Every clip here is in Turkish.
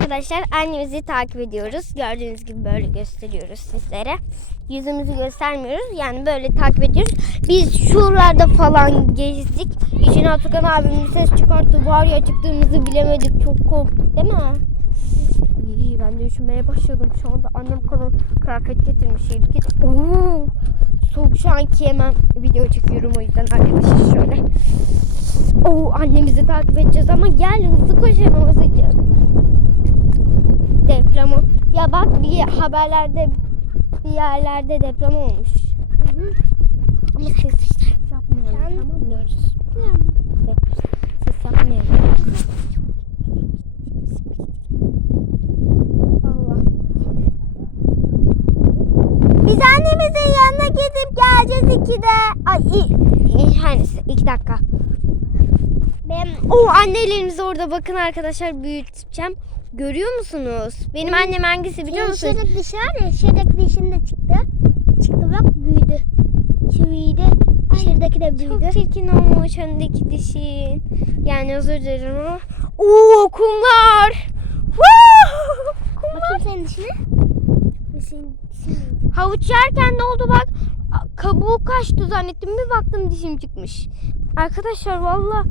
Arkadaşlar annemizi takip ediyoruz. Gördüğünüz gibi böyle gösteriyoruz sizlere. Yüzümüzü göstermiyoruz. Yani böyle takip ediyoruz. Biz şuralarda falan gezdik. İçine Atakan abimin ses çıkarttı. Var ya çıktığımızı bilemedik. Çok korktuk değil mi? Ben de üşümeye başladım. Şu anda annem kalın kıyafet getirmiş. Oo, soğuk şu anki hemen video çekiyorum o yüzden arkadaşlar şöyle. Oo annemizi takip edeceğiz ama gel hızlı koşalım hızlıca. Deprem o. Ya bak bir haberlerde bir yerlerde deprem olmuş. Ama ses yapmayalım tamam mı? Ses yapmayalım. Allah. Biz annemizin yanına gidip geleceğiz ikide. Ay her neyse iki dakika. Ben... O annelerimiz orada bakın arkadaşlar büyüteceğim. Görüyor musunuz? Benim annem hangisi biliyor musunuz? Şerik dişi var ya, şerik dişinde çıktı. Çıktı bak büyüdü. Şu büyüdü. Şuradaki de büyüdü. Çok çirkin olmuş öndeki dişin. Yani özür dilerim ama. Oo kumlar. Kumlar. Bakayım senin dişine. Senin dişin Havuç yerken ne oldu bak. Kabuğu kaçtı zannettim bir baktım dişim çıkmış. Arkadaşlar valla.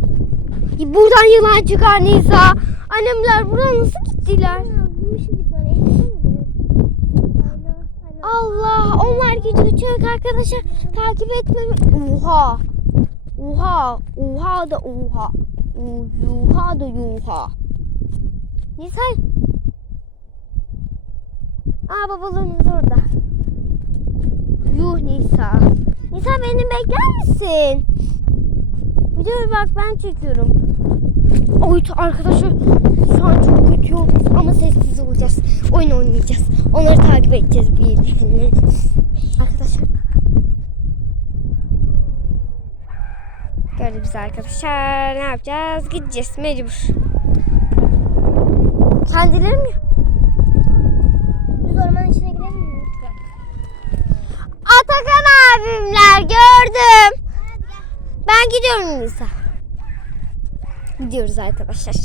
Buradan yılan çıkar Nisa. Annemler buradan nasıl gittiler? Allah onlar gidiyor çok arkadaşlar takip etmem. Oha. Oha. Oha da oha. Oha da oha. Nisa. Aa babalarımız orada. Yuh Nisa. Nisa beni bekler misin? Videoyu bak ben çekiyorum. Oy arkadaşlar şu an çok kötü yoldayız ama sessiz olacağız. Oyun oynayacağız. Onları takip edeceğiz birbirine. Arkadaşlar. Gördü bizi arkadaşlar. Ne yapacağız? Gideceğiz mecbur. Kendileri mi? Biz ormanın içine girelim mi? Atakan abimler gördüm. Ben gidiyorum Nisa. Gidiyoruz arkadaşlar.